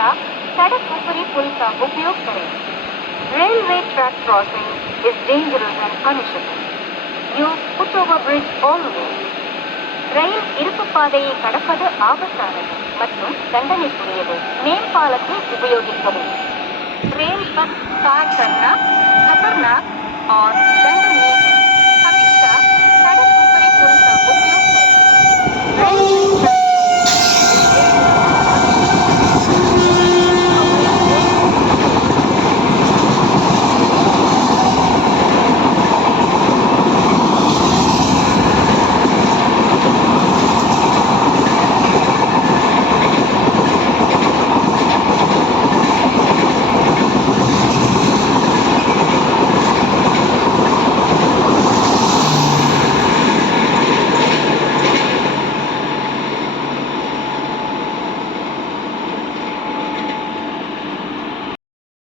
हमेशा सड़क ऊपरी पुल का उपयोग करें. Railway track crossing is dangerous and punishable. Use foot-over bridge always. ரயில் இருப்பு பாதையை கடப்பது ஆபத்தானது மற்றும் தண்டனைக்குரியது. மேம்பாலத்தை உபயோகிக்கவும். रेल पर पार करना खतरनाक और दंडनीय है. हमेशा सड़क ऊपरी पुल का उपयोग करें. रेलवे